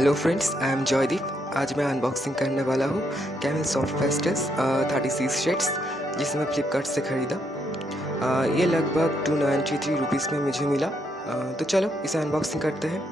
Hello friends, I am Joydeep. आज मैं अनबॉक्सिंग करने वाला हूँ कैमल सॉफ्ट पेस्टल्स 36 शेड्स, जिसे मैं फ्लिपकार्ट से ख़रीदा। ये लगभग 293 रुपीज़ में मुझे मिला। तो चलो इसे अनबॉक्सिंग करते हैं।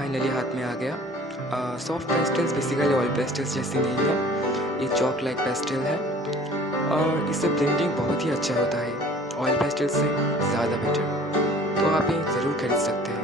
फाइनली हाथ में आ गया। Soft pastels basically oil pastels जैसी नहीं है, ये चॉक लाइक पेस्टल है और इससे ब्लेंडिंग बहुत ही अच्छा होता है, ऑयल पेस्टल से ज़्यादा बेटर। तो आप ये ज़रूर खरीद सकते हैं।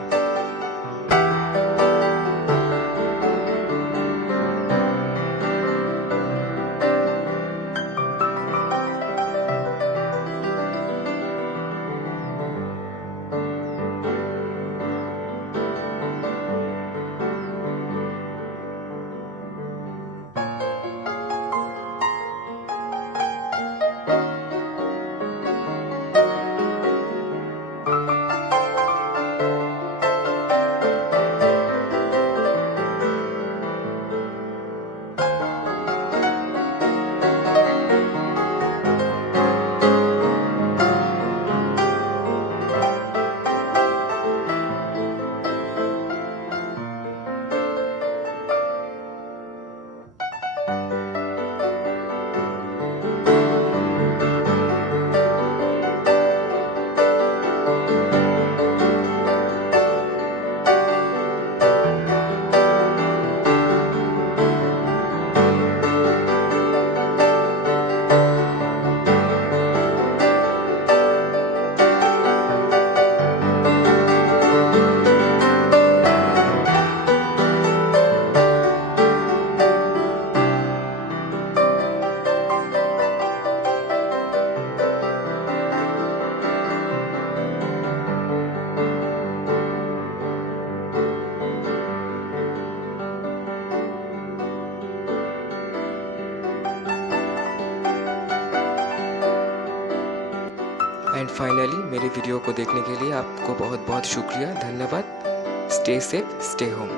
एंड फाइनली मेरे वीडियो को देखने के लिए आपको बहुत बहुत शुक्रिया, धन्यवाद। Stay safe, stay home,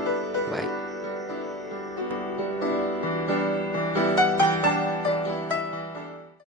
bye.